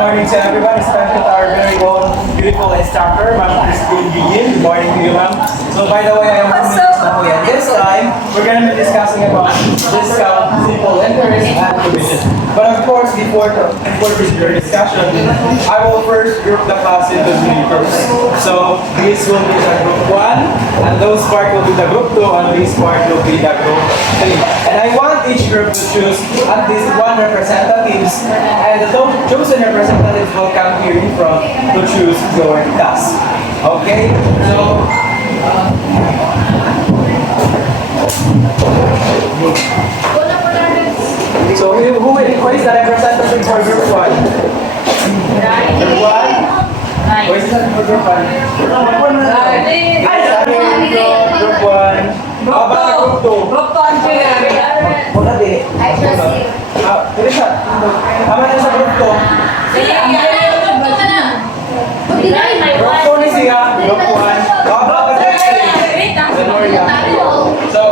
morning to everyone, especially to our very own beautiful instructor, Ma'am Christine Guillen. Good morning to you, ma'am. So by the way, I am from Napoleon. This time, we're going to be discussing about discount, simple interest, and commission. But of course, before this discussion, I will first group the class into three groups. So this will be the group 1, and those part will be the group 2, and this part will be the group 3. And I want each group to choose at least one representatives, and the chosen representatives will come here in front to choose your task. Okay? So who is the representative for group 1? Group 1? Who is that for group 1? Group 1. How about the group 2? Group 2. Muna di. Dili siya. Tama na sa group 2. Group 2 ni siya. Group 1. How about the group 3? Zenoria. So,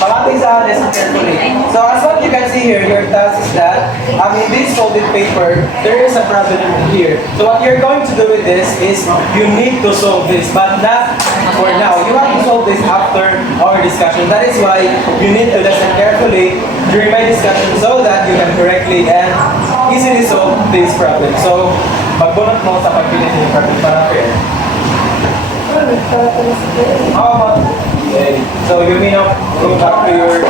palating sa listen carefully. So as what you can see here, your task is that in this folded paper, there is a problem here. So what you're going to do with this is you need to solve this, but not for now. You have to solve this after our discussion. That is why you need to listen carefully during my discussion so that you can correctly and easily solve this problem. So magbunot mo sa pagpilit ng problem para fair. How about okay. So you may now go back to your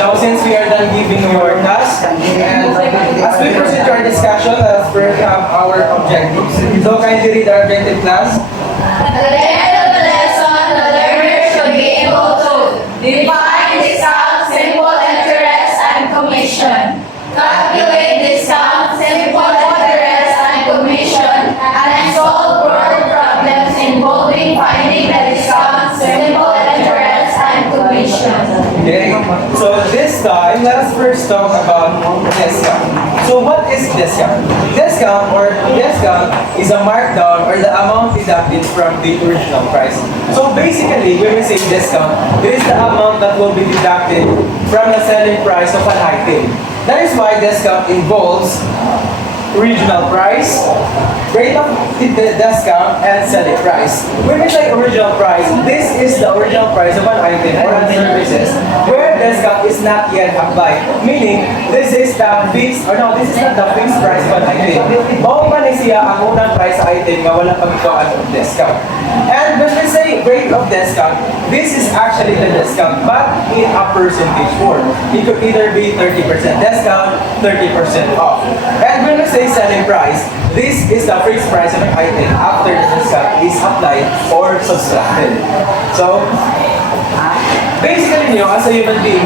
Now since we are done giving your task, and as we proceed to our discussion, let's first have our objectives. So kindly read our objective, class. At the end of the lesson, the learner should be able to define discount, simple interest, and commission. Calculate discount, simple interest, and commission, and solve word problems involving finding the discount, simple interest, and commission. Okay, so this time, let us first talk about discount. So what is discount? Discount is a markdown or the amount deducted from the original price. So basically, when we say discount, it is the amount that will be deducted from the selling price of an item. That is why discount involves original price, rate of the discount, and selling price. When we say original price, this is the original price of an item or an services where discount is not yet applied. Meaning, this is the fixed, or no, this is not the fixed price of an item. Mao man ni siya ang unang price sa item nga wala pagtuan ng discount. And when we say rate of discount, this is actually the discount, but in a percentage form. It could either be 30% discount, 30% off. And when we say selling price, this is the fixed price of an item after the discount is applied or subtracted. So, basically, as a human being,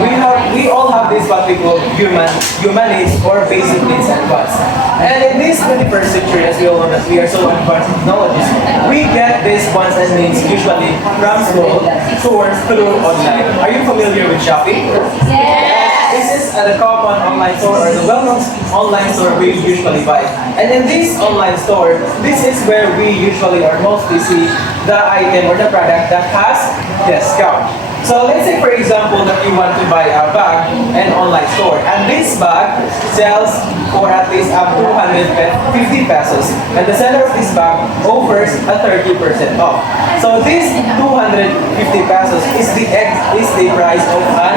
we all have this what we call human needs or basic needs and wants. And in this 21st century, as we all know that we are so advanced in technologies, we get these wants and needs usually from school, stores, through online. Are you familiar with Shopee? Yes. This is the common online store or the well-known online store we usually buy. And in this online store, this is where we usually or mostly see the item or the product that has discount. So let's say for example that you want to buy a bag in online store, and this bag sells for at least 250 pesos, and the seller of this bag offers a 30% off. So this 250 pesos is the price of a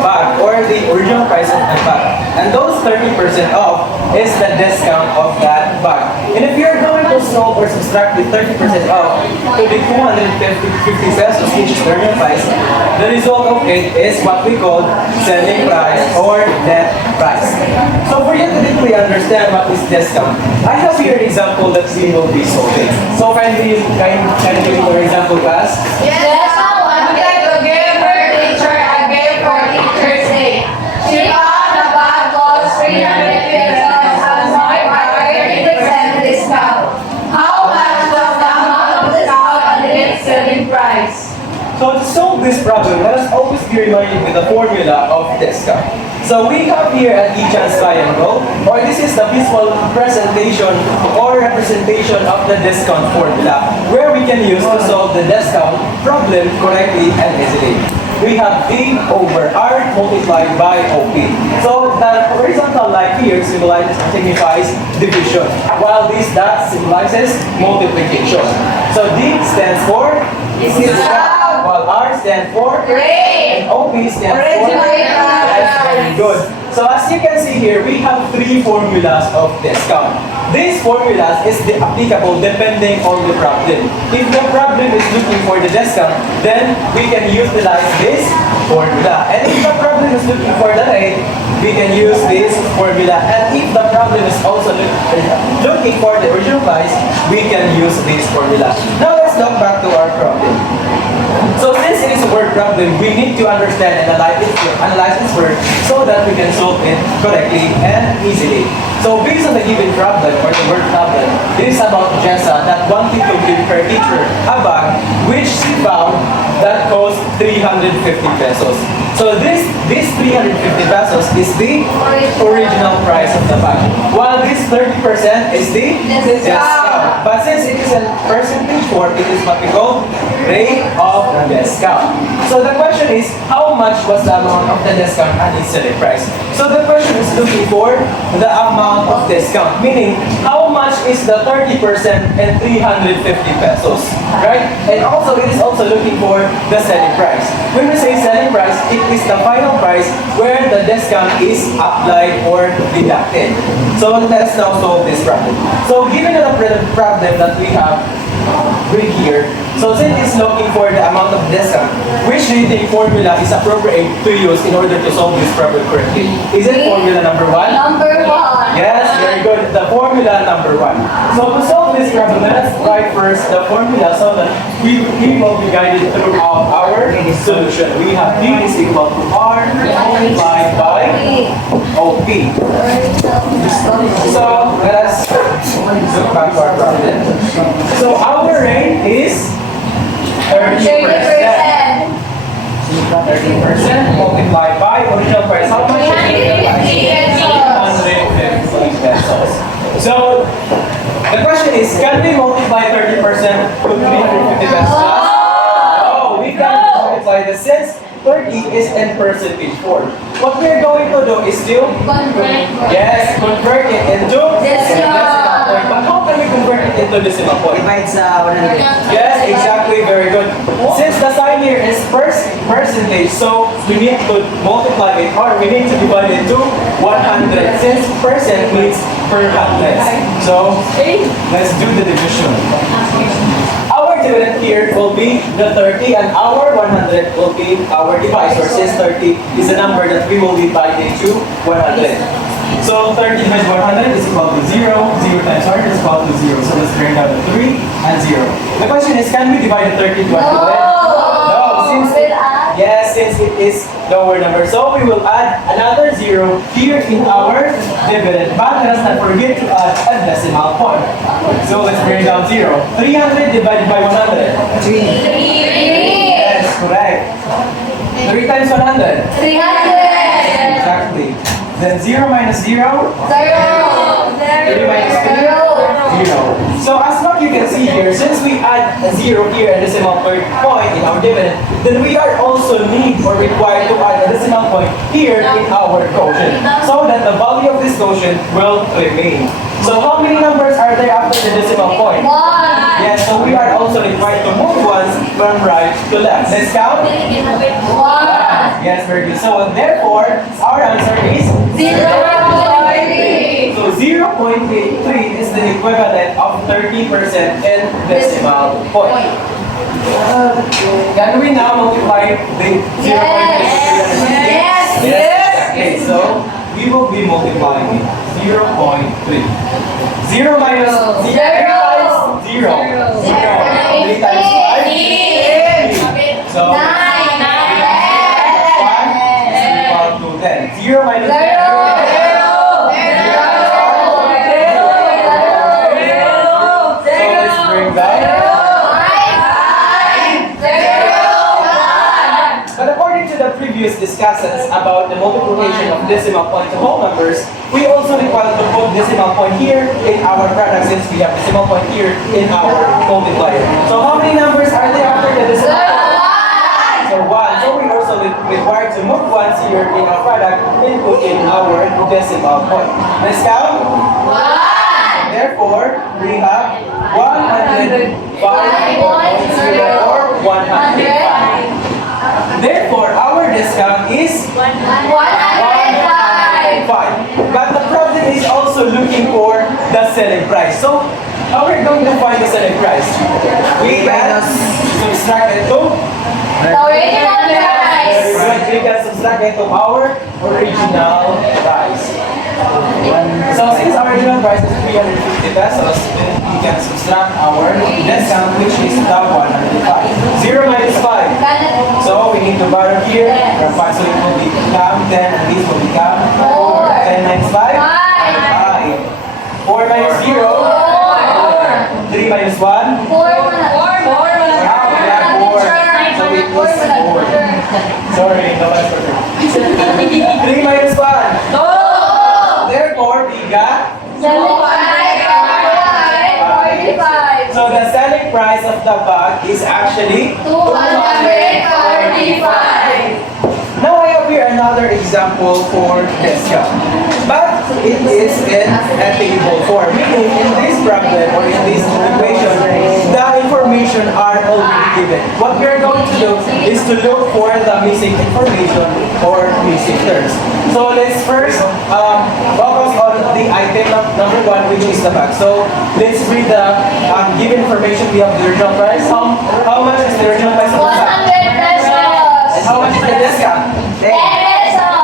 bag or the original price of the bag, and those 30% off is the discount of that bag. And if you're going to solve or subtract the 30% off to the 250 pesos, which is the original price, the result of it is what we call selling price or net price. So for you to deeply understand what is discount, I have here an example that we will be solving. So can you give your example, class? Yes, I wanted to give her teacher a gift for Teacher's Day. She thought the bag cost 300 pesos and my 30% discount. How much was the amount of discount on the gift selling price? So to solve this problem, let us always be reminded with the formula of discount. So we have here an E-chance triangle, or this is the visual presentation or representation of the discount formula, where we can use to solve the discount problem correctly and easily. we have D over R multiplied by OP. So the horizontal line here signifies division, while this dot symbolizes multiplication. So D stands for discount, while R stands for Great. and OP stands for yes, very good. So as you can see here, we have three formulas of discount. These formulas is applicable depending on the problem. If the problem is looking for the discount, then we can utilize this formula. And if the problem is looking for the rate, we can use this formula. And if the problem is also looking for the original price, we can use this formula. Now let's look back to our problem. So since it is a word problem, we need to understand and analyze its word so that we can solve it correctly and easily. So based on the given problem or the word problem, it is about Jessa that wanted to give her teacher a bag which she found that cost 350 pesos. So this 350 pesos is the original price of the bag, while this 30% is the discount. But since it is a percentage form, it is what we call rate of discount. So the question is, how much was the amount of the discount and its selling price? So the question is looking for the amount of discount, meaning how much is the 30% and 350 pesos, right? And also it is also looking for the selling price. When we say selling price, it is the final price where the discount is applied or deducted. So let us now solve this problem. So given the problem that we have right here, so since it's looking for the amount of discount, which do you think formula is appropriate to use in order to solve this problem correctly? Is it formula number 1? Number 1. Yes, very good. The formula number 1. So to solve this problem, let's write first the formula so that we will be guided through our solution. We have D is equal to R multiplied by OP. So let us look back to our problem. So our rate is 30%. 30% multiplied by original price. How much is it? 350 pesos. So the question is, can we multiply 30% with 350 pesos? No, we can't multiply this since 30 is in percentage form. What we're going to do is to convert it into decimal point. But how can we convert it into decimal point? Divide sa 100. Yes, exactly, very good. Since the sign here is percentage, so we need to multiply it or we need to divide it to 100. Since percent means per hundred. So let's do the division. Our dividend here will be the 30 and our 100 will be our divisor since 30 is the number that we will divide into 100. So 30 divided by 100 is equal to 0. 0 times 100 is equal to 0. So let's bring down the 3 and 0. The question is, can we divide the 30 by 100? No, since it is lower number. So we will add another 0 here in our dividend. But let us not forget to add a decimal point. So let's bring down 0. 300 divided by 100. 3. Yes, correct. 3 times 100. 300. Exactly. Then 0 minus 0. 0. 3 minus 3. 0. So as what you can see here, since we add a 0 here and decimal point in our dividend, then we are also need or required to add a decimal point here in our quotient so that the value of this quotient will remain. So how many numbers are there after the decimal point? 1. Yes, so we are also required to move ones from right to left. Let's count. 1. Yes, very good. So therefore, our answer is 0.3. So 0.83 is the equivalent of 30% in decimal point. Can we now multiply the 0.83? Yes. Okay, so we will be multiplying it. 0.3. 0 minus 0 times 0. 3 times 5. So 1 is equal to 10. 0 minus 0. So let's bring down. But according to the previous discussions about the multiplication of decimal point to whole numbers, we also require to put decimal point here in our product since we have decimal point here in our multiplier. So how many numbers are there after the decimal point? So or 1. So we also required to move 1 here in our product and put in our decimal point. Let's count. 1. Therefore, we have 105.0 or 105. Therefore, our discount is 105. 5. But the problem is also looking for the selling price. So, how we're going to find the selling price? We can subtract it to The original price. we can subtract it to our original price. So since our original price is 350 pesos, then we can subtract our discount, which is the 105. 0 minus 5. So we need to borrow here. From 5, so it will become 10, and this will become 4. 10 minus 5? 5. 4 minus 0? 3 minus 1? 4. Sorry, no one's for 3 minus 1? Therefore, we got. 45. So the selling price of the bag is actually 245. Now I have here another example for discount. But it is in a table form. Meaning in this problem or in this equation, the information are already given. What we are going to do is to look for the missing information or missing terms. So let's first focus on the item number 1, which is the bag. So let's read the given information. We have the original price. How much is the original price of the bag? 100 pesos. And how much is the discount? 10 pesos.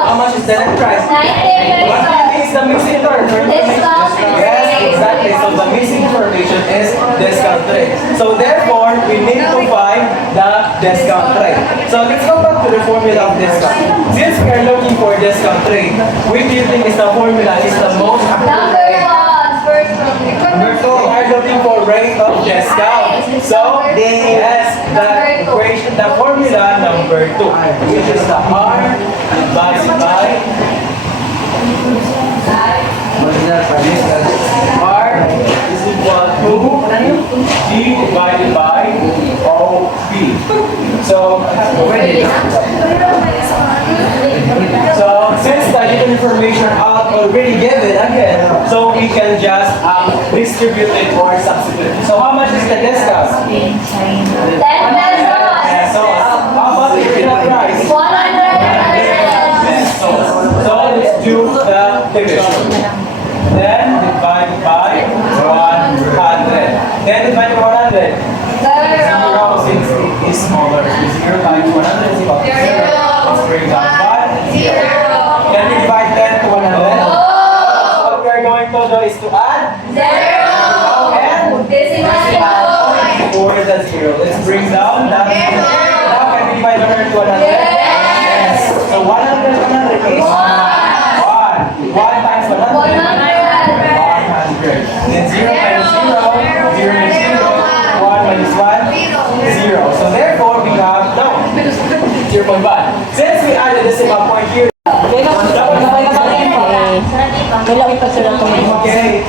How much is the net price? 90 What pesos. is the missing term? Discount Yes, rate. exactly. So the missing information is discount rate. So therefore, we need to find the discount rate. So let's go back to the formula of discount. Since we are looking for discount rate, which do you think is the formula is the most Number accurate? 1. First one. We are looking for rate of discount. So yes, the equation, the formula number 2, which is the R divided by R is equal to G divided by OP. So since the given information are already given again, so we can just distribute it or substitute it. So how much is the discount? 10 pesos. So how about the original price? 100 So let's do the division. Then divide by 100. Then divide by 100. Zero, since it is smaller. 0 times 100 is equal to 0. Let's bring down 1. 0. Can we divide 10 to 100? What we are going to do is to add 0. and for the 0. Let's bring down that. Now can we divide 100 to 100? Yes. So 100 is 1. 1 times 100. 100. Then 0 minus 0. 0 minus 0. 1 minus 1. 0. So therefore we have now 0.1. Since we added the decimal point here. Okay.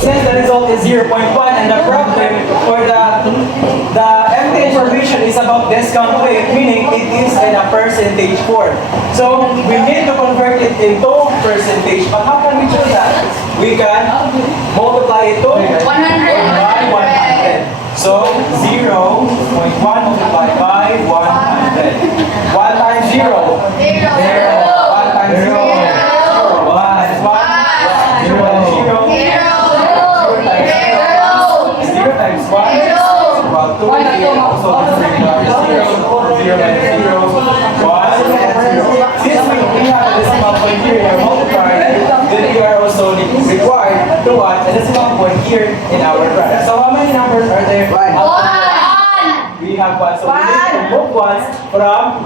Since the result is 0.1 and the problem for the empty information is about discount rate, meaning it is in a percentage form. So we need to convert it into percentage. But how can we do that? We can multiply it to 100. by 100. So 0.1 multiplied by 100. 1 times 0. 1 times 0. 1 times 1. 0 times 0. 0 times 1 is equal to 0. So let's bring down 0. 0 minus 0. 1 and 0. Since we have a decimal point here in our multiplier, then we are also required to add a decimal point here in our product. So how many numbers are there? We have 1. So we need to move ones from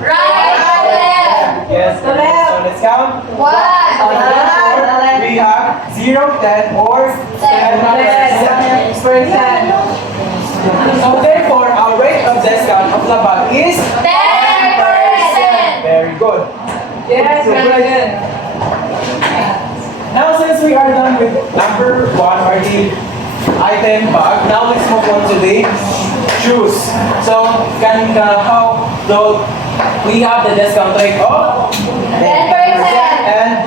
yes. So let's count. We have 0, 10, or 10%. So therefore, our rate of discount of the bag is 10%. very good. Yes, very good. Now since since we are done with number one or the item bag, now let's move on to the shoes. So, how though we have the discount rate of 10%. and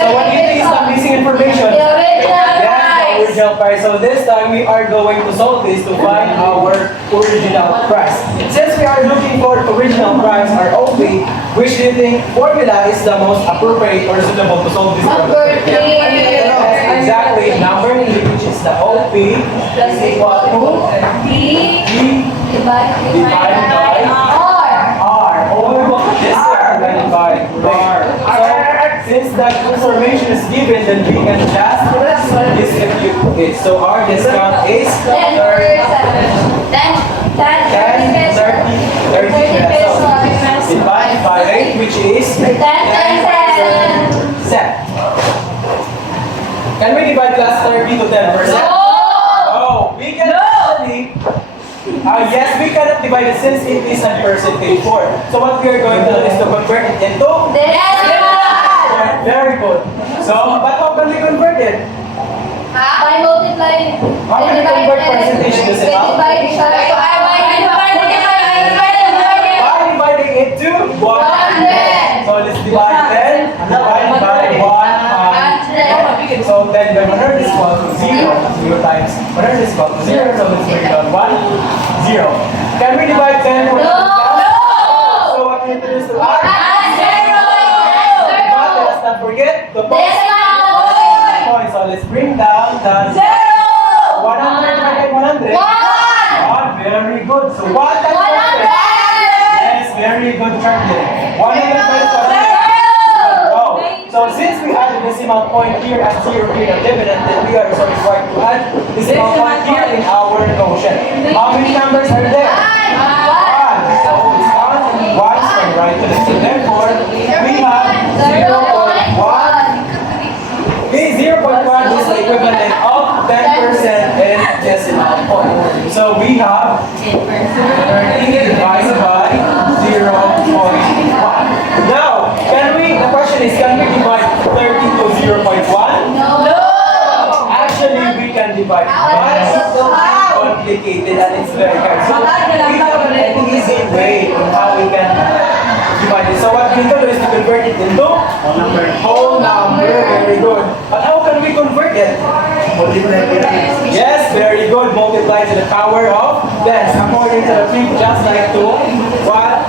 so what do you think is the missing information? The original Yes, the price. original price. So this time we are going to solve this to find our original price. Since we are looking for original price or OP, which do you think formula is the most appropriate or suitable to solve this problem? Number 3. Yes, exactly. Number 3, which is the OP, is equal to D D divided by R. R. Oh, this is divided by R. So, since that information is given, then we can just distribute it. So, our discount is 10%. 30 pesos. divided by 8, which is 10%. Can we divide class 30 to 10%? Oh, we can actually. Yes, we cannot divide it since it is a percentage form. So what we are going to do is to convert it into Decimal. very good. So, but how can we convert it? By multiplying. How can we convert percentage to decimal? By By dividing it to 100. 100. So let's divide 10 divided by 100. So then the 100 is equal to 0. 0 times 100 is equal to 0. So let's bring down 1, 0. Can we divide 10 for No. So what we introduce to add? But let's not forget the point. So let's bring down the 100 divided by 100. 1. Very good. So 1 times 100. Yes, very good champion. 100 times 100. Wow. So since we add the decimal point here at 0 here in dividend, then we are also required to add decimal point here in our quotient. How many numbers are there? 1. So it's count 1 from right to left. So therefore, we have 0.1. Okay, 0.1 is the equivalent of 10% in decimal point. So we have 30 divided by 0.1. Now, the question is, can we divide 30 to 0.1? Actually, we can divide, but it's so complicated and it's very hard. So we have an easy way on how we can divide it. So what we do is to convert it into whole number. Very good. But how can we convert it? Yes, very good. Multiply to the power of 10. According to the trick, just like to what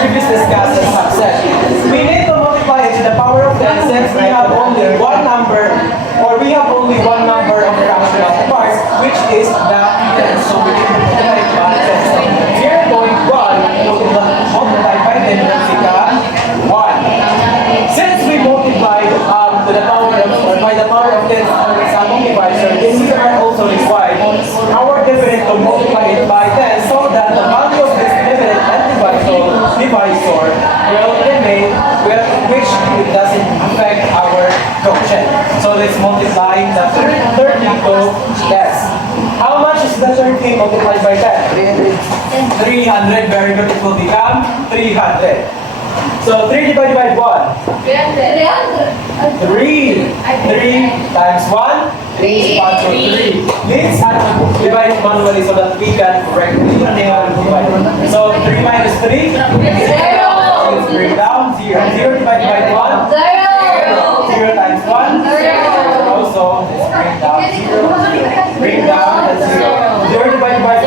previous discussed and have said. We need to multiply it to the power of 10 since we have only one number, or we have only one number of fractional parts, which is the 10. So we can multiply it by 10. So 0.1 multiplied by 10 will become 1. Since we multiplied to the power of, or by the power of 10 as a multiplier, then we are also required our dividend to multiply it by 10 so that the value of this dividend and divisor will remain, which it doesn't affect our quotient. So let's multiply the 30 to this. How much is the 30 multiplied by 10? 300. Very good. It will become 300. So 3 divided by 1. 3. 3 times 1 is equal to 3. Let's divide it manually so that we can correctly divide. So 3 minus 3? 0. Let's bring down 0. 0 divided by 1? 0 times 1? 0. So let's bring down 0. Bring down the 0. 0 divided by 1?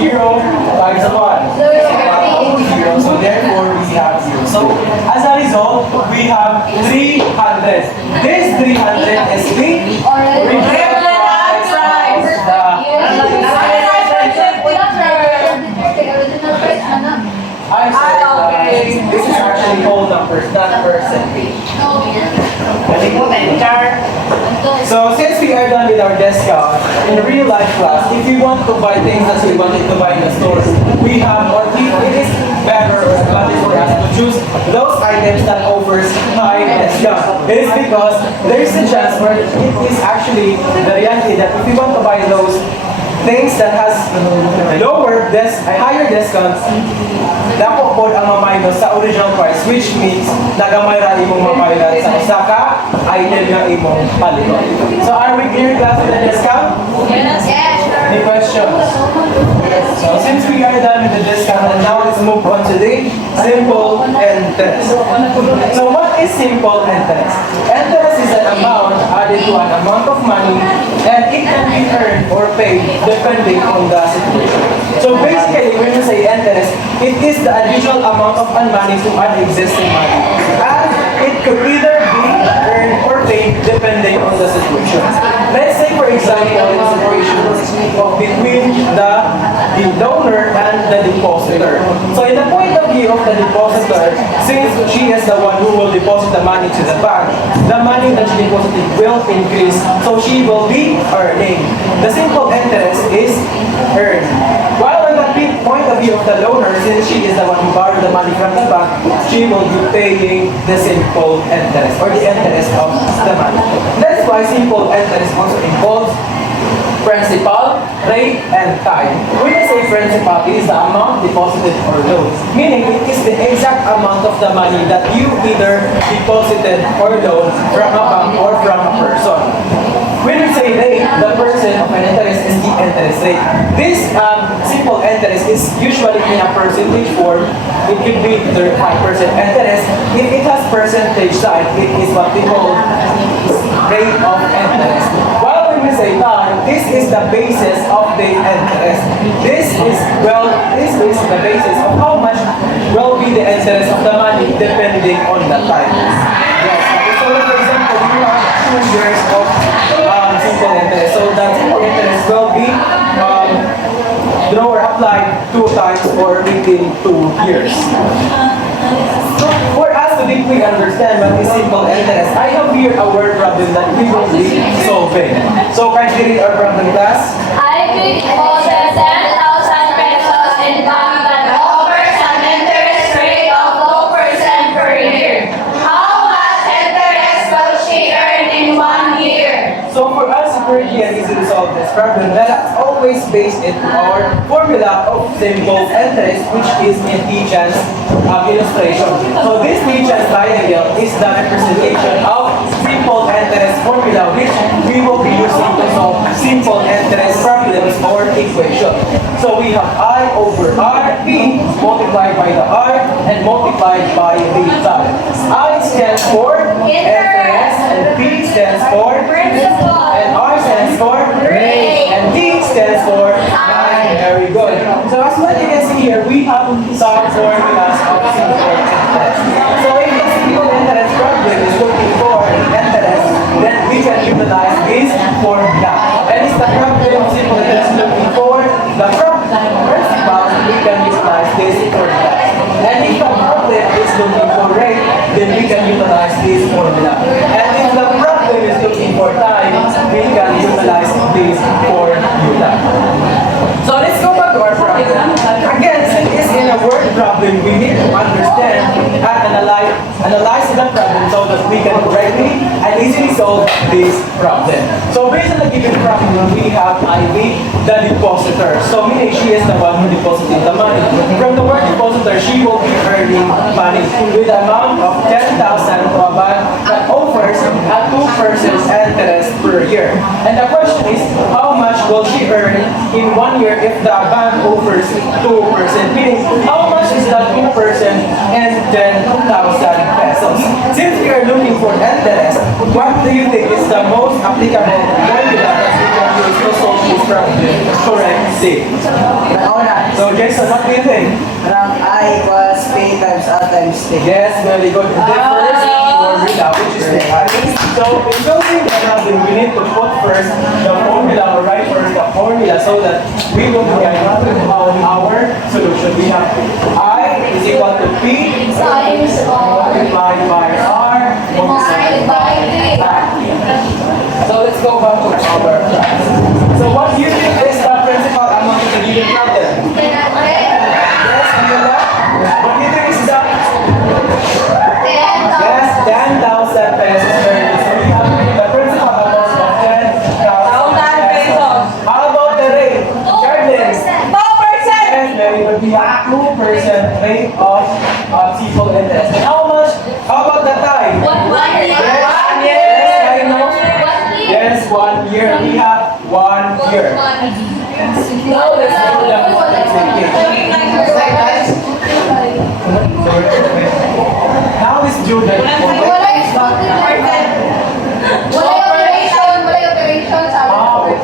0 times 1. 0. So therefore we have 0. So as a result, we have 300. This 300 is the original price. This is actually whole numbers, not percentage. So since we are done with our discount, in real life class, if we want to buy things that we wanted to buy in the stores, we have, or it is better or advantage for us to choose those items that offers high discount. It is because there is a chance where it is actually the reality that if we want to buy those things that has higher discount, dako po ang maminus sa original price, which means nagamay ra imong mabayad sa usa ka item nga imong paliton. So are we clear class with the discount? Yes, sir. Any questions? So since we are done with the discount, and now let's move on to the simple interest. So what is simple interest? Interest is an amount added to an amount of money, and it can be earned or paid depending on the situation. So basically, when you say interest, it is the additional amount of money to an existing money. And it could either be earned or paid depending on the situation. Let's say for example, in a situation between the donor and the depositor. So in the point of view of the depositor, since she is the one who will deposit the money to the bank, the money that she deposited will increase, so she will be earning. The simple interest is earned. While in the point of view of the donor, since she is the one who borrowed the money from the bank, she will be paying the simple interest or the interest of the money. That's why simple interest also involves principal, rate, and time. When you say principal, it is the amount deposited or loaned, meaning it is the exact amount of the money that you either deposited or loaned from a bank or from a person. When we say rate, the person of an interest is the interest rate. This simple interest is usually in a percentage form. It could be 35% interest. If it has percentage sign, it is what we call rate of interest. While when we say time, this is the basis of the interest. This is the basis of how much will be the interest of the money depending on the time. Yes. So for example, you have 2 years of simple interest. So that simple interest will be applied 2 times or within 2 years. For us to deeply understand what is simple interest, I have here a word problem that we will be solving. So can you read our problem, class? I could deposit 10,000 pesos in bank that offers an interest rate of 2% per year. How much interest will she earn in 1 year? So for us to correctly and easily solve this problem, let us always base it on our formula of simple interest, which is in T-Chan's illustration. So this T-Chan's triangle is the representation of simple interest formula, which we will be using to solve simple interest problems or equation. So we have I over R, P multiplied by the R and multiplied by the time. I stands for interest, and P stands for Principal. and R stands for Rate. and T stands for time. Very good. So as what you can see here, we have some formulas of simple interest. So if the simple interest problem is looking for interest, then we can utilize this formula. And if the problem of simple interest is looking for the principal, we can utilize this formula. And if the problem is looking for rate, then we can utilize this formula. And if the problem is looking for time, we can utilize this formula. So let's go back to our problem. Again, since it's in a word problem, we need to understand and analyze the problem so that we can correctly and easily solve this problem. So based on the given problem, we have Ivy, the depositor. So meaning she is the one who deposited the money. From the word depositor, she will be earning money with the amount of 10,000 to a bank that offers a 2% interest per year. And the question is, how much will she earn in 1 year if the bank offers 2%? Meaning, how much is that 2% and 10,000 pesos? Since we are looking for interest, what do you think is the most applicable formula that we can use to solve this problem correctly? So Jason, what do you think? I equals P times R times T. Yes, very good. The first formula, which is the I. So in solving the problem, we need to put first the formula, or write first the formula, so that we will get our solution. We have I is equal to P Times R multiplied by R divided by D. So let's go back to our class. So what do you think is the principal amount of the given problem? Yes, on the left. What do you think is that? Yes, 10,000 pesos per year. So we have the principal amount of 10,000 pesos. How about the rate? 1 year. We have 1 year. Now let's go to the Now is June. Wala yung operation, sabi Ah, ko.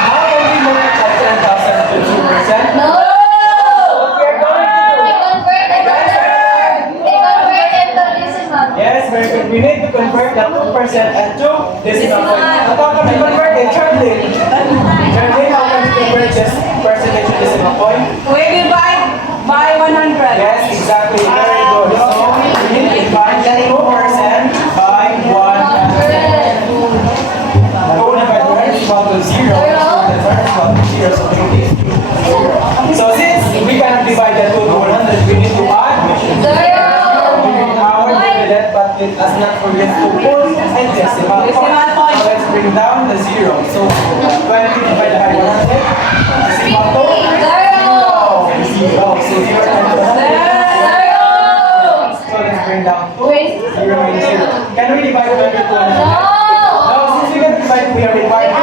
How can we multiply 10,000 to 2%? No! What we are going to do? They convert into decimal. Yes, very good. We need to convert the 2% and 2 decimal point. How can we convert it? Charlie, how can we convert this percentage to decimal point? We divide by 100. Yes, exactly. Very good. So, we need to divide 2% by 100. Go divide 1 is equal to 0. The first is equal to 0. So, so since we cannot divide the 2 to 100, we need to add. Our dividend, but let us not forget to put a decimal point. So let's bring down the 0. So 20 divided by 100 is equal to 0. So 0 times 100. So let's bring down 2. 0 and 0. Can we divide 100 to 100? No, since we can divide, we are required to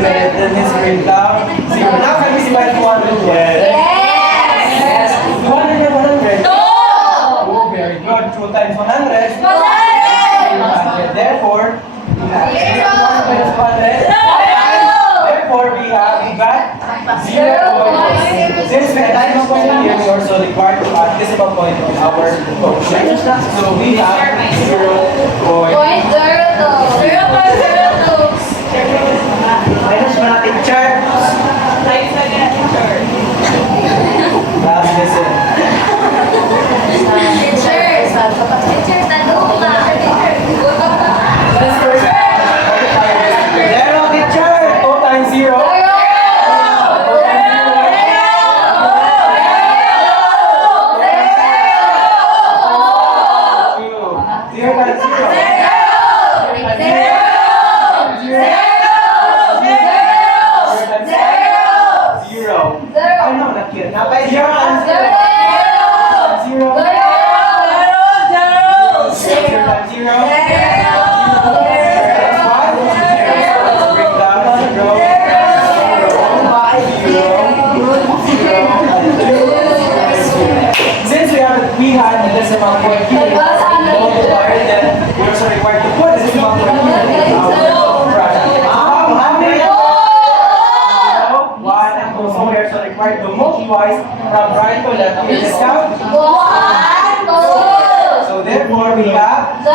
then let's bring down 0. Now can we divide 200? Yes. 200 and 100. Oh, very good. 2 times 100. 100. Therefore, we have 0 minus 100. Therefore, we got 0. Since we had decimal point here, we also required to add decimal point on our quotient. So we have 0. Minus mo natin chart. Last lesson. Zero, teacher. 2 times 0. 0 times 0. Zero. I know, not yet. Now, by 0 times 0. 0. 0 times 0. 0. Since we had a decimal point here, multiplier, then we also required to put a decimal point here in our fraction. How many? 1 and 2. So we are also required to multiply from right to left. Can you just count? So therefore we have So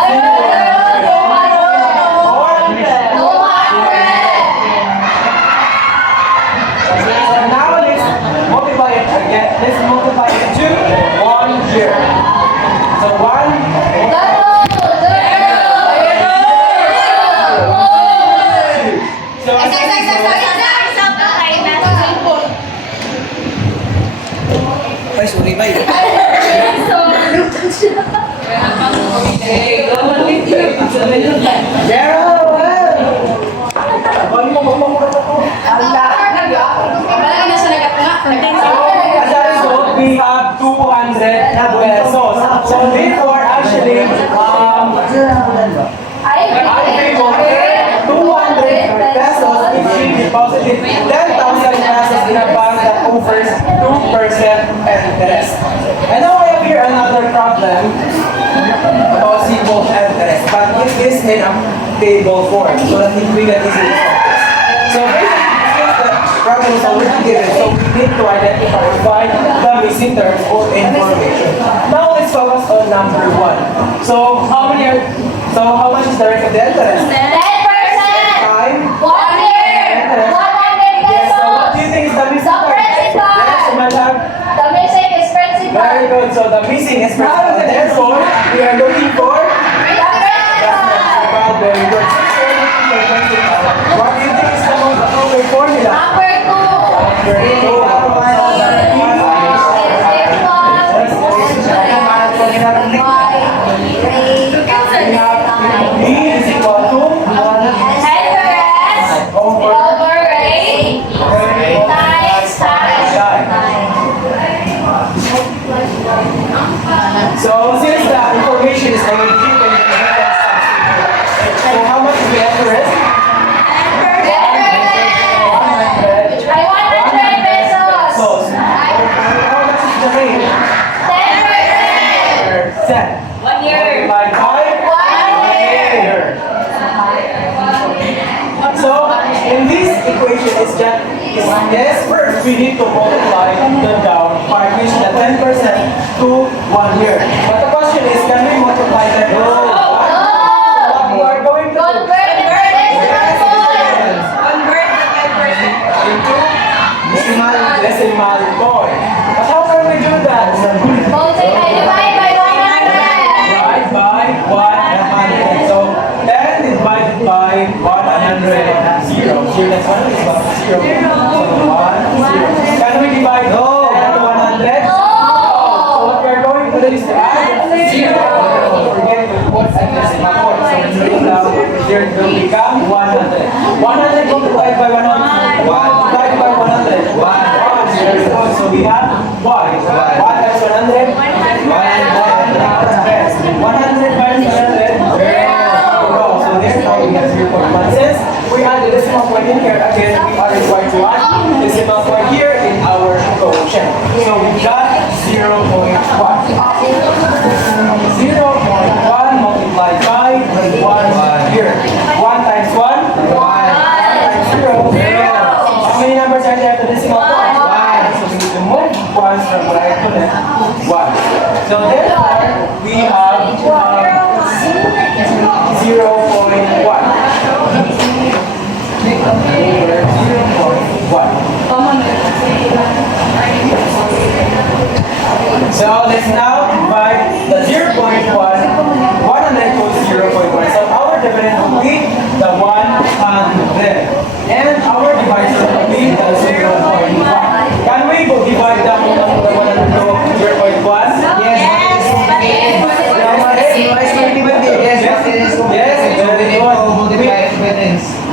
now let's multiply it again. Let's multiply it to 1 year. So 2. So Ay, sorry, bay. Zero! as a result, we have 200 pesos. So therefore, actually, I pay 200 pesos if she deposited 10,000 pesos in a bank that offers 2% interest. And now I have here another problem about simple interest, but it is in a table form so that we can easily solve this. So basically, since the problem is already given, so we need to identify or find the missing terms or information. Now let's focus on number 1. So how much is the rate of the interest? Time. Yes, so what do you think is the missing term? Yes, madam. Very good. So the missing is principal. Therefore, we are looking for principal. Very good. What do you think is the most appropriate formula? Number 2. B is equal to question is first we need to multiply the down part, which is the 10% to 1 year. But the question is, can we multiply that? No. What we are going to do Convert the decimal point. Convert the 10%. into decimal point. But how can we do that? Multiply, divide by 100. Divide by 100. So 10 divided by 100. 0. 0 that's 1 is what? 0. So 1, 0. Can we divide 10 to 100? No. So what we are going to do is to add 0. Don't forget to put a decimal point. So when you bring down, 0 will become 100. 100 multiplied by 100. 1 divided by 100. 1. So we have 1. 1 times 100. 100 minus 100. 0. So this time we have 0.1. Since we add the decimal point in here, again, we are required to add decimal point here in our quotient. So we got 0.1. 0.1 multiplied by 1 here. 1 times 1? 1 times 0? 0. How many numbers are there at the decimal point? 1. So we need to move 1 from right to left. 1. So therefore, we have 0.1. 0.1. So let's now divide the 0.1. 100 goes 0.1. So our dividend will be the 100. And our divisor will be the 0.1. Can we divide the 100 to 0.1?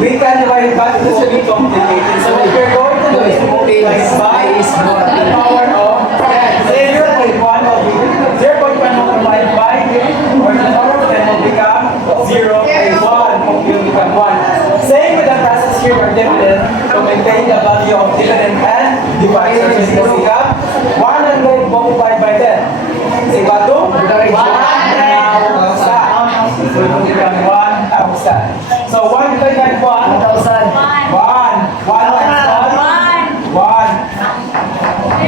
We can divide it back, this will be complicated. So what we're going to do is to multiply it by the power of 10. So 0.1 will be 0.1 multiplied by, or the power of 10 will become 0.1 will become 1. Same with the process here for dividend, to maintain the value of dividend and divisor. So we have 100 multiplied by 10. Is equal to 1,000. So it will become 1,000. So 1 divided by 1. 1. 1 times 1. 1.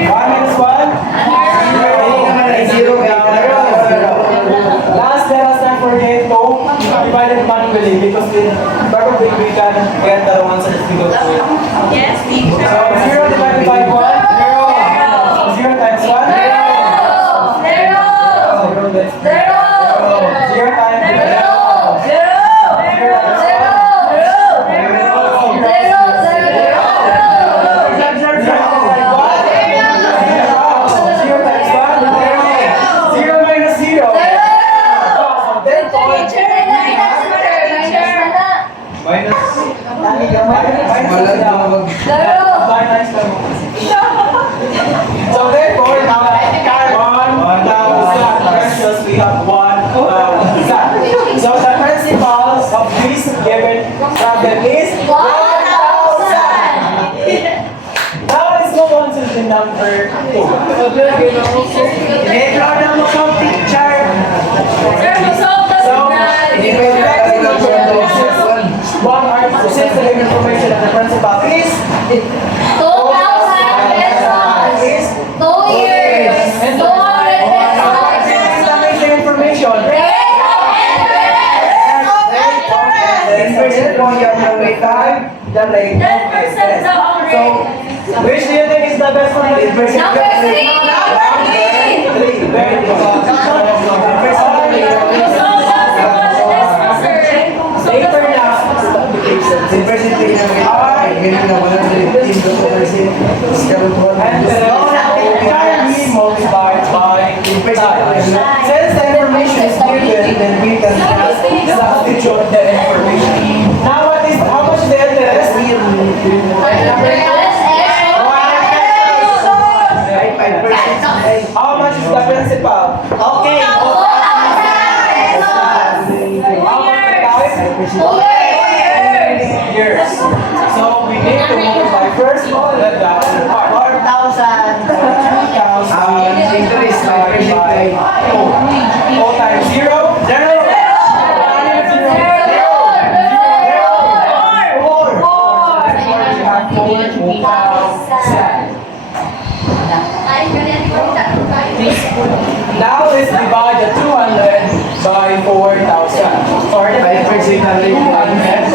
1 minus 1. 0. Last time forget to divide it manually because probably we can get the wrong answer if we go through it. Yes, teacher. So 0 divided by 1. 0. 0 times 1. 0. 0 times So therefore, now 1,000 pesos, we have 1,000. So the principal of this given problem is 1,000. Now let's move on to the number 2. I-draw na mo ang picture. So, one art since the information of the principal is 2,000 pesos. 2 years. 200 pesos. This is the major information. Rate of interest. Inverted point of the rate time, the rate of 10% interest. down So, which do you think is the best one? Inverted Number 3. Number 3. 3. Very good. Later na, Percentage ng ganun na 115 to 2%. and entirely multiplied by time. Since the information is given, then we can just substitute the information. Now, how much is the interest? How much is the principal? Okay. How much is the time? Years. So we need to multiply first the dollar part. 4,000. 2,000 Interest by 2. 4 times 0? 0. Four. or 5% na rin. Malang. 5%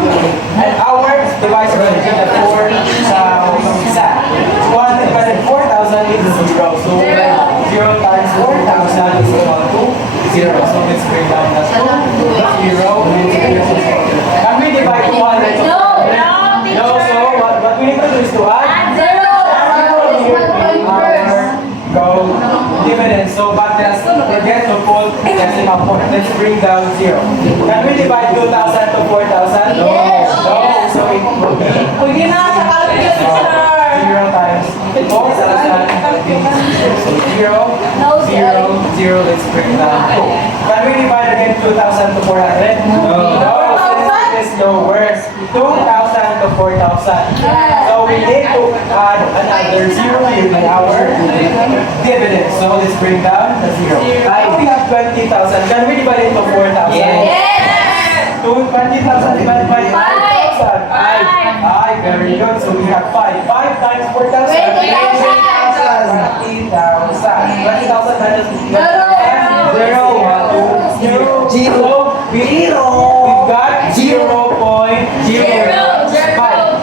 na rin. and our divisor will be the 4 sa isa. 1 divided 4,000 is 0. So 0 times 4,000 is equal to 0. So let's break down that 2. 0 and 0. Can we divide 1? No. No, so what we need to do is to add Zero. go dividend. So but let's forget to put decimal point. Let's bring down 0. Can we divide 2,000 to 4,000? No. Yes. No. So it will be Pwede na sa calculator, sir. 0 times 4,000. So 0, No, 0, 0. Let's bring down 2. Can we divide again 2,000 to 400? No. No. Since it is lower. 2,000 to 4,000. So we need to add another 0 in our dividend. So let's bring down the 0. Now we have 20,000. Can we divide it to 4,000? Yes. 20,000 divided by 5,000. Five. 5. Very good. So we have 5. 5 times 4,000. 20,000. 20,000 minus Zero. 0. 1, 2, 0. So we've got 0.05.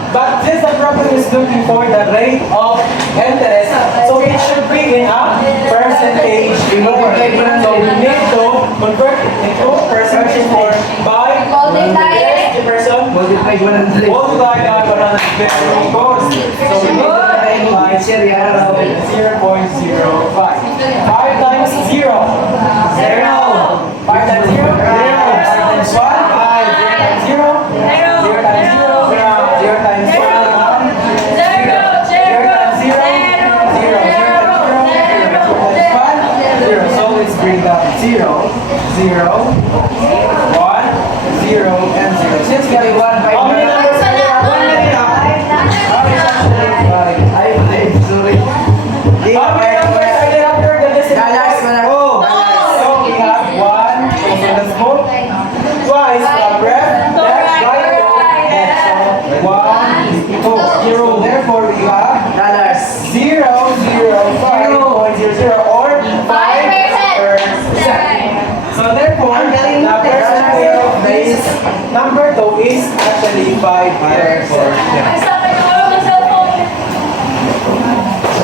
But since the problem is looking for the rate of interest, so it should be in a percentage more. So we need to convert it into percentage more by Multiply it. the person Multiply 100. multiply by 100 very good. So we need to multiply 0.05. 5 times 0. 0. 5 times 0. 0. 5 times 1. 5. 0 times 0. 0 times 0. 0 times 1. 0. So let's bring down 0, 0, 1, 0, and 0. Since we have 1, how many numbers are there? How many Sorry. numbers are there after the decimal? Dollars, wala. Oh, so we have 1, so let's move. Twice from left, right, left. So 1, 2, 0. Therefore we have Dollars. 0, 0, 5.00 or 5%. So therefore, the percentage of this number 2 is actually 5%.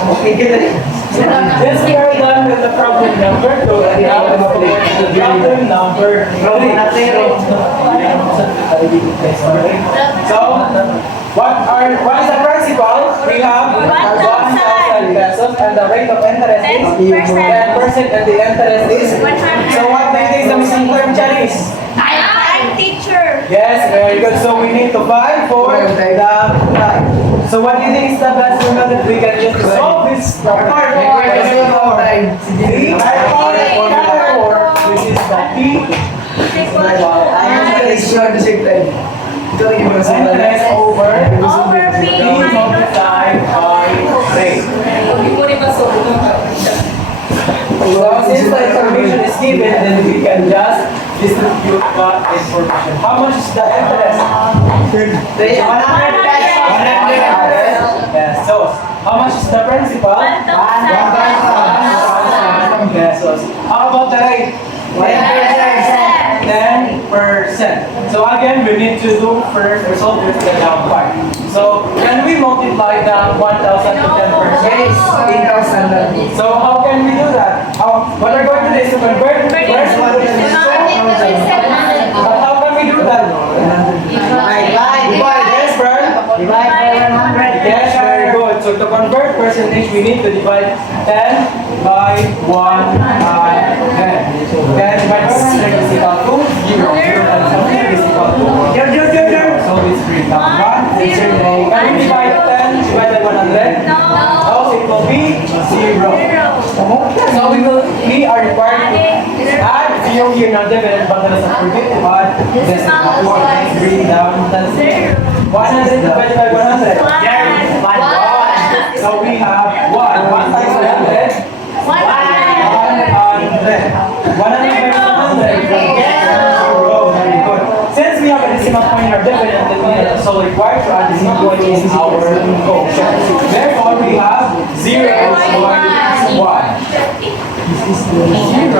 Okay, kita rin. Since we are done with the problem number 2, and now the problem number 3. So, what is the principal? We have 1,000 pesos and the rate of interest is 10% and the interest is. So what do you think is the missing term, Chinese? Teacher. Yes, very good. So we need to find for the time. So what do you think is the best method that we can use to solve this problem? Which is the P. Interest over Over P P minus multiplied by rate. Hindi mo rin masunod. So since the information is given, then we can just distribute the information. How much is the interest? 100 pesos. How much is the principal? 1,000 pesos. How about the rate? 10%. So again, we need to do first result with the down part. So can we multiply the 1,000 to 10%? So how can we do that? What we're going to do is to convert first one to But how can we do that? Yes, Bern? Yes, very good. So to convert percentage, we need to divide 10 by 1 and 10. 10 divided by 100 is equal to 0. 0 times 100 is equal to 0. So let's bring down 1. Can we divide 10 divided by 100? No, so it will be 0. So we are required to add 0 here na dividend, but let's not forget to add decimal point. Let's bring down the 100 divided by 100. 1. So we have 1. 1 times 100. 100. 100 by 100. 0. Very good. Since we have a decimal point in our dividend, then we are also required to add decimal point in our quotient. Therefore, we have 0.1. This is 0.1.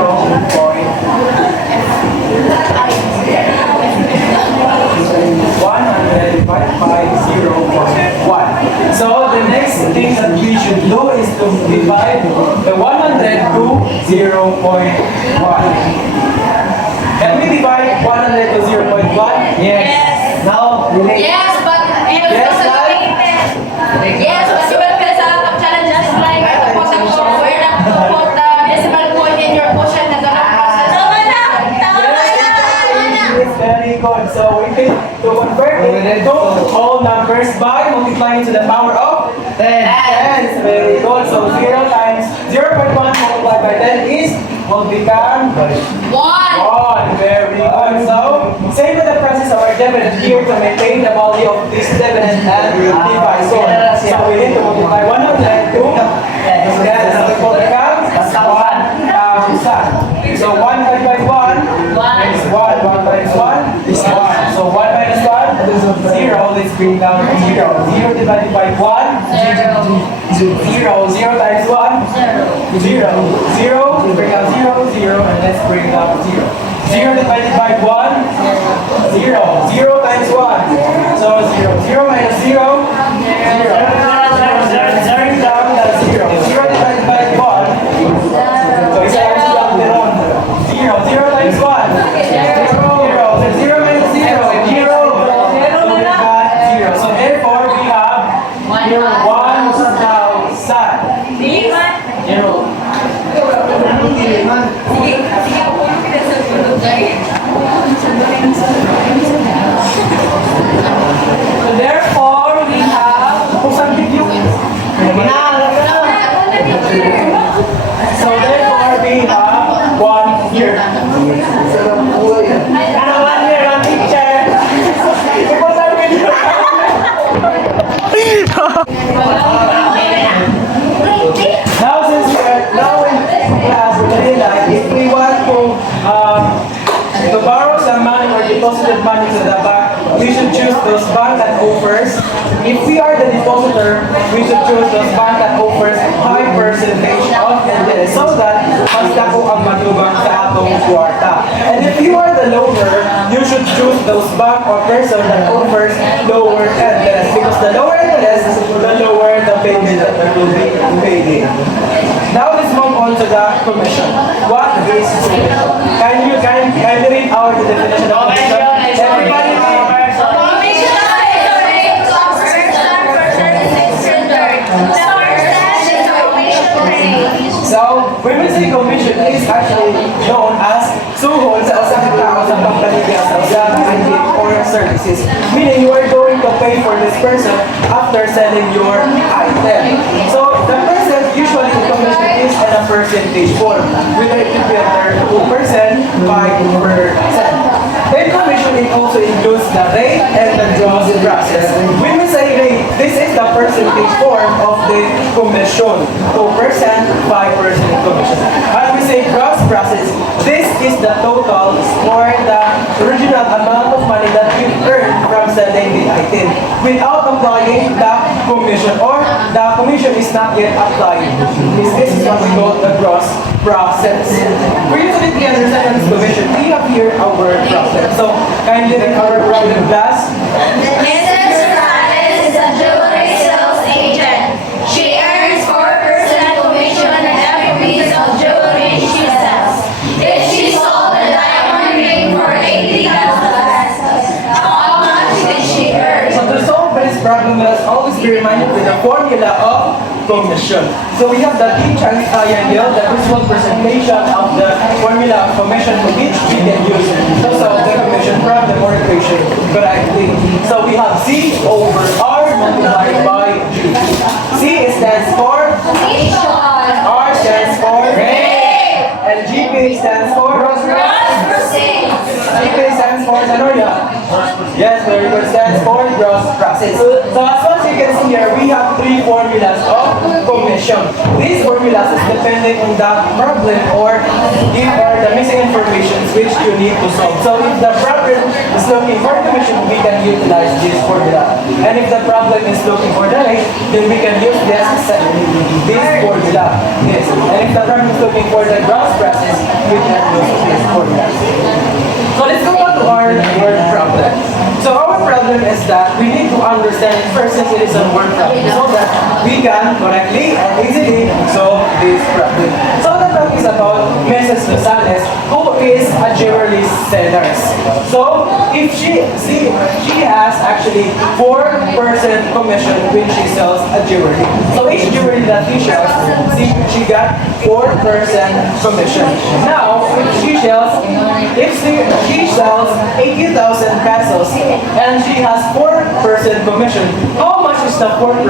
0.1. Can we divide 100 to 0.1? Yes. Now, relate. Yes, but you will Yes, also guys. Yes, but you will face a lot of challenges like to put the code where not to put the decimal point in your quotient na gano'n process. Tama na! Tama na! Yes, very good. So we need to convert it into whole numbers by multiplying to the power of 10. 10. Very good. So 0 times 0.1 multiplied by 10 is will become 1. 1. Very good. So same with the process of our dividend here to maintain the value of this dividend and divisor. So we need to multiply 100 to yes, so it will become 1,000. So 1 divided by 1 is 1. 1 times 1 is 1. So 1 minus 1 0. Let's bring down 0. 0 divided by 1 0. 0 times 1 0. 0. Bring down 0. 0. And let's bring down 0. 0 divided by 1 0. 0 times 1 so 0. 0 minus 0 0. Bring down the 0. 0 divided by 1 so isa lang siya ang meron. 0. 0 times 1 0. 0 minus 0 0. So we got 0. So therefore we have 1,000. Di man. Therefore we have kung saan video so therefore we have 1 year. Ano 1 year, 1 teacher? Kung saan video Now since we're now in class, we realize if we want to borrow some money or deposited money to the bank, we should choose those bank that offers. If we are the depositor, we should choose those bank that offers high percentage of interest so that mas dako ang matubang sa atong kwarta. And if you are the loaner, you should choose those bank or person that offers lower interest because the lower interest, the lower the payment that will be paid. Now let's move on to the commission. What is commission? Can you read out the definition of commission? Everybody read. Commission is a rate to a person for services rendered. The percentage is a commission rate. So, when we say commission, it is actually known as suhol sa usa ka tao sa pagpaligya sa usa ka item or services. Meaning, you are going to pay for this person after selling your item. So, the person usually the commission is in a percentage form. Whether it could be under 2%, 5%. Then commission it also includes the rate and the gross process. When we say rate, this is the percentage form of the commission. 2%, 5% commission. As we say gross process, this is the total or the original amount of money that you earn from selling the item without applying the commission or the commission is not yet applied. This is what we call the gross process. For you to deeply understand this commission, we have here our process. So kindly read our problem class. Mrs. Rosales is a jewelry sales agent. She earns 4% commission on every piece of jewelry she sells. If she sold a diamond ring for 80,000, how much did she earn? So to solve this problem, let us always be reminded with the formula of commission. So we have the T-chance triangle, the principal presentation of the formula of commission to which we can use to solve the commission problem or equation correctly. So we have C over R multiplied by G. C stands for Commission. R stands for Rate. and GP stands for Gross proceeds. GP stands for Zanoria. Yes, very good. Stands for gross process. So as far as you can see here, we have three formulas of commission. These formulas is depending on the problem or if are the missing information which you need to solve. So if the problem is looking for commission, we can utilize this formula. And if the problem is looking for the rate, then we can use this formula. Yes. And if the problem is looking for the gross process, we can use this formula. So let's go on to our word problem. So our problem is that we need to understand first since it is a word problem so that we can correctly and easily solve this problem. So the talk is about Mrs. Rosales, who is a jewelry seller. So, if she has actually 4% commission when she sells a jewelry. So each jewelry that she sells, she got 4% commission. Now, if she sells 80,000 pesos and she has 4% commission, how much is the 4%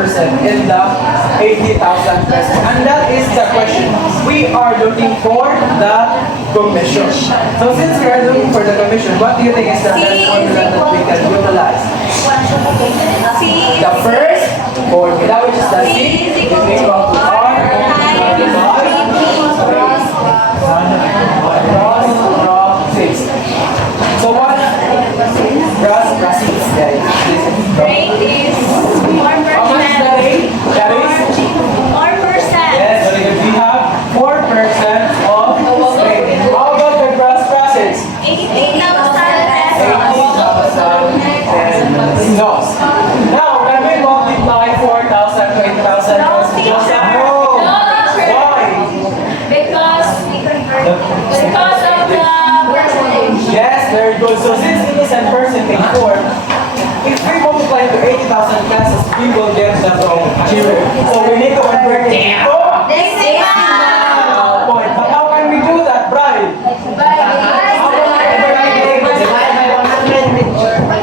in the 80,000 pesos? And that is the question. We are looking for the commission. So since we are looking for the commission, what do you think is the best formula that we can utilize? The first formula, which is the C, is equal to R cross fixed. So what? Cross fixed. Rate is 4%. How much is the rate? That is? 4%. Yes, very good. We have 4% of rate. How about the cross process? 80,000 pesos. Now, can we multiply 4,000 to 8,000 No, pesos? teacher. No. No, teacher. Why? Because of the percentage. Yes, very good. So since it is in percentage form, if we multiply to 80,000 pesos, we will get the wrong zero. So we need to convert it to point. But how can we do that, Brian?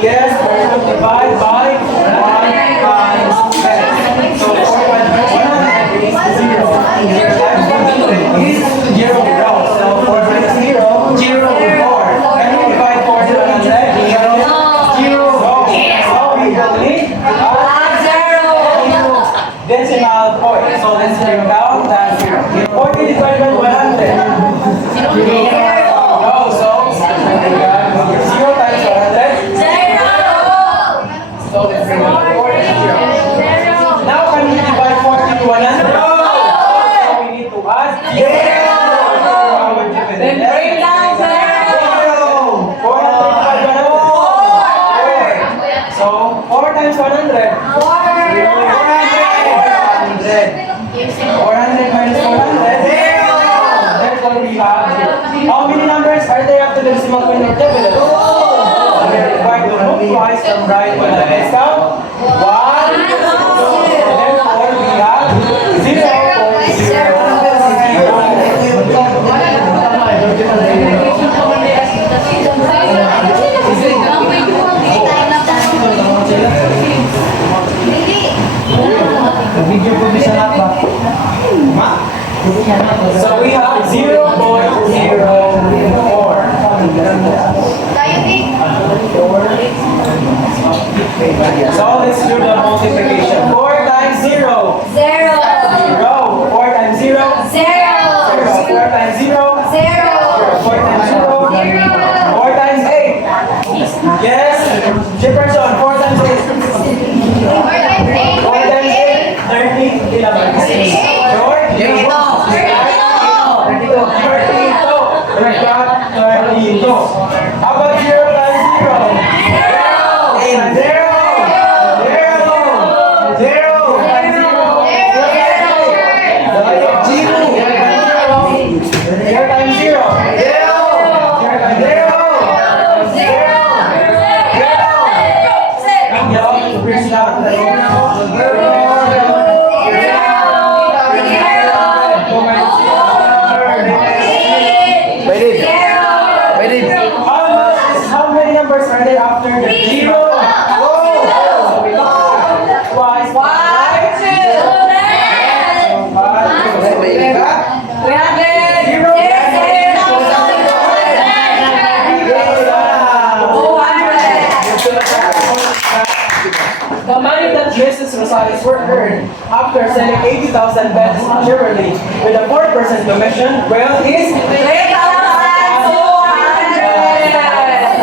Yes, very good. Divide by 1 times 10. So 4.100 is 0. Is 0 round. So 4 minus 0, 0 with 4. Can we divide 4 to 100? 0. So we will need decimal point. So let's bring down that 0. 40 divided by 100. No, so 0 times 100. So let's bring down 4 to 0. Now can we divide 40 to 100? So we need to add 0. Then bring down 0. 400 divided by 100. So 4 times 100. 400 minus 400. Therefore, we have how many numbers are there after the decimal point of dividend? We are required to move twice from right to left. Let's count. 1, 2. Therefore, we have 0.04. So we have 0.04. So let's do the multiplication. 4 times 0. 0. 4 times 0. 0. 4 times 0. 4 times 0. 4 times 8. Yes. Jefferson, 4 times 8. 4 times 8. 30. George? 32. 32. How about 0 times 0? 0. 0. 'How many numbers are there after the 0? Twice. 'The money that Mrs. Rosales were earned after selling 80,000 pesos jewelry with a 4% commission, well, is 3,200.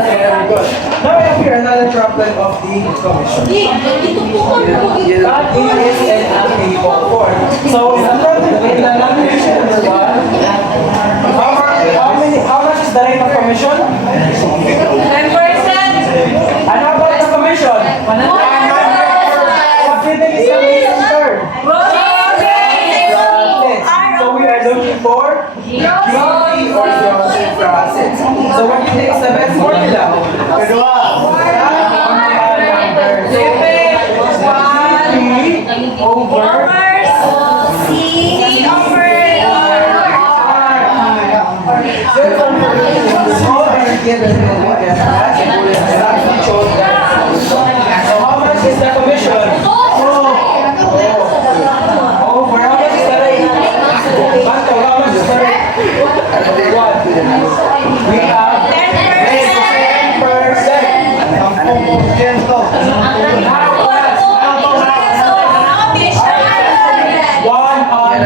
Very good. Now I have here another droplet of the commission. That is in a table form. So in the commission is what? How much is the rate of commission? 10%. And how about the commission? 100. What do you think is the missing term? So we are looking for Growth or growth process. So what do you think is the best formula? Kedua. So how much is the commission? Over. How much is the rate? Banto, how much is the rate? What? We have 10%. One on.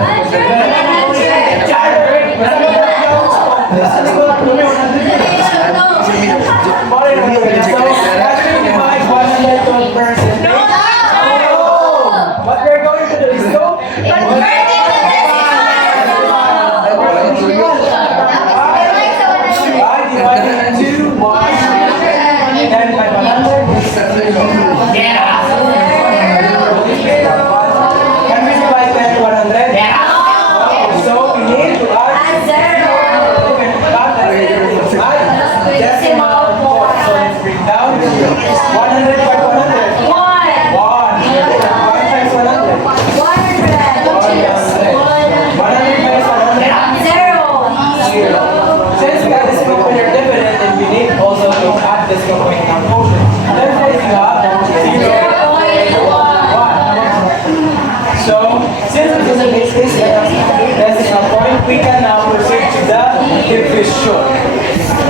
What we're going to do is go. I divided into 1. Then by 100. Can we divide that 100? So we need to add decimal point. So let's bring down 100 by 100. 1 times 100. 100 minus 100. Zero. Since we have this component dividend, then we need also to add this component quotient. Therefore, we have 0, 1. So, since it is a basis decimal point, we can now proceed to the division.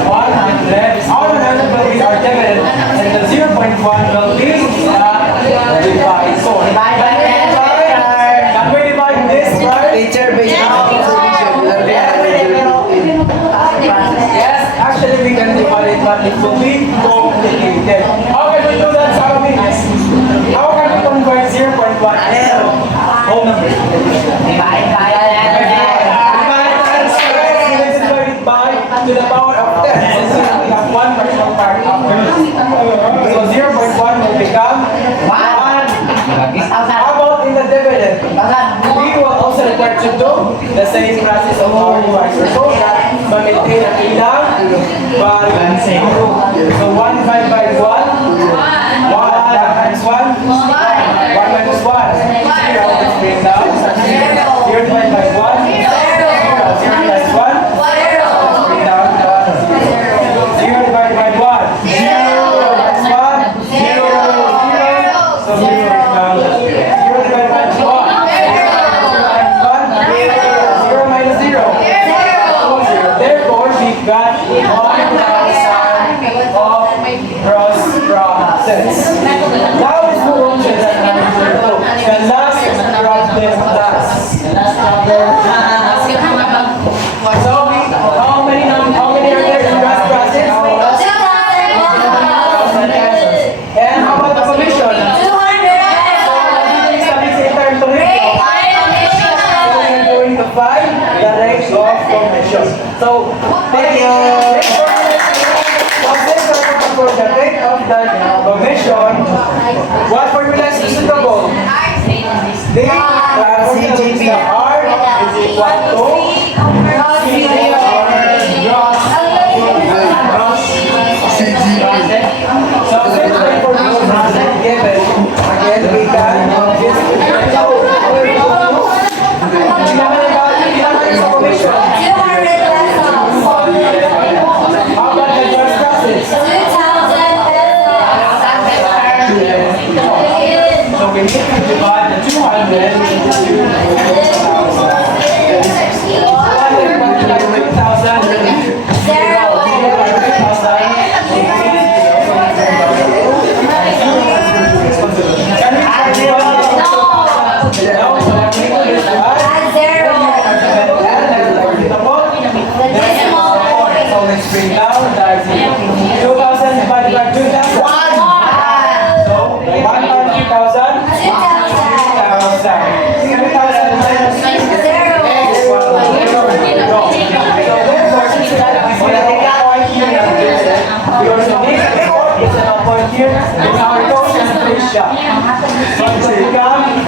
100. Our 100 will be our dividend, and the 0.1 will be the divide. So, can we divide this part? Teacher, based on Yes, actually we can divide it, but it will be complicated. How can we do that, Sarami? How can we convert 0.1 whole number? Divide it by to the power of 10. Since we have one fractional part after. So 0.1 will become 1. How about in the dividend? We will also require to do the same process of our divisor. So that maintain ang ilang value. So 1 divided by 1. 1 times 1. 1 minus 1. 0. Let's bring down. 0 divided by 1. 0. 0 times 1. Let's bring down. 0 divided by 1. 0 times 1. 0. 0. So 0 down. 0 divided by 1. 0 times 1. 0 minus 0. Therefore, we got 1,000 of gross profits. Now let's move on to the number 2. The last problem class. So, how many are there in gross profits? 1,000 pesos. And how about the commission? We're going to find the rate of commission. So, thank you. For the rate of the commission, what formula is suitable? The CGP R is equal to So, since the information is given, again, we can commission. How about the gross profits? So we need to divide the 200 into 2,000.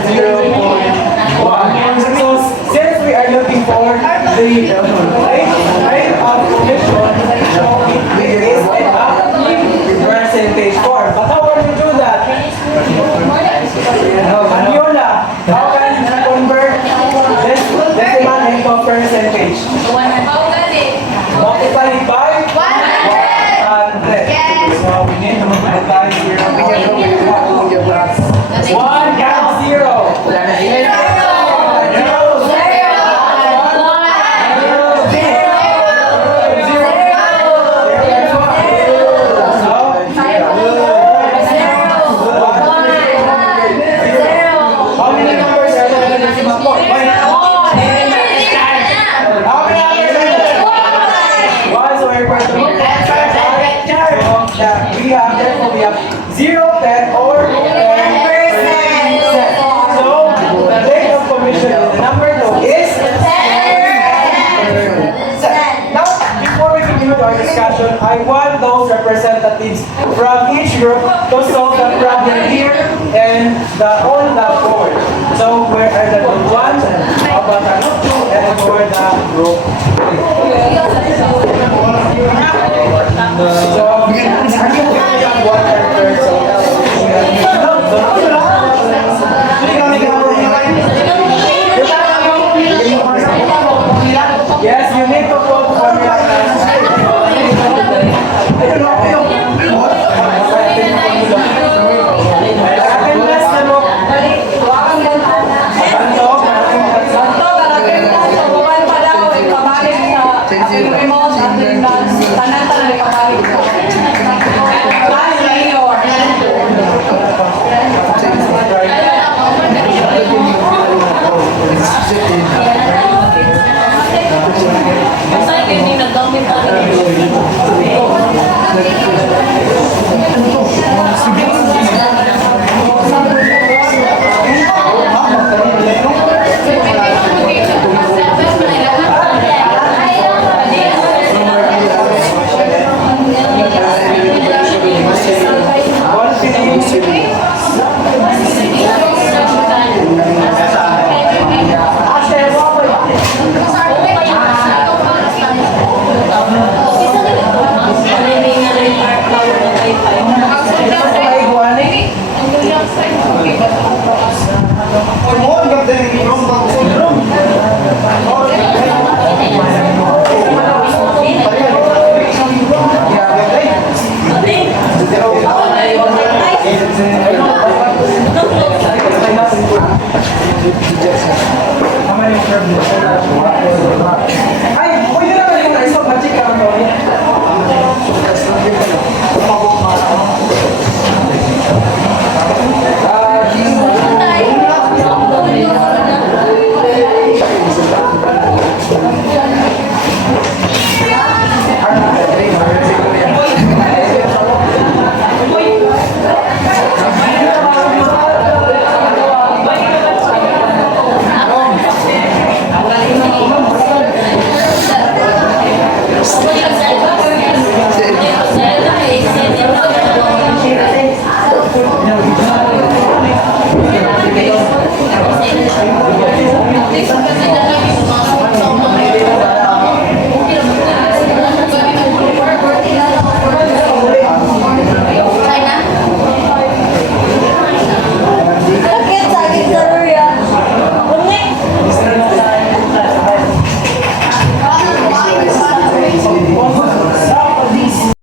0.1. So since we are looking for the We have, therefore, we have 0, 10, or 10%. So, the rate of commission in the number 2 is 10%. Now, before we continue our discussion, I want those representatives from each group to solve the problem here and on the board. So, where are the group 1, about the group 2, and for the group 3.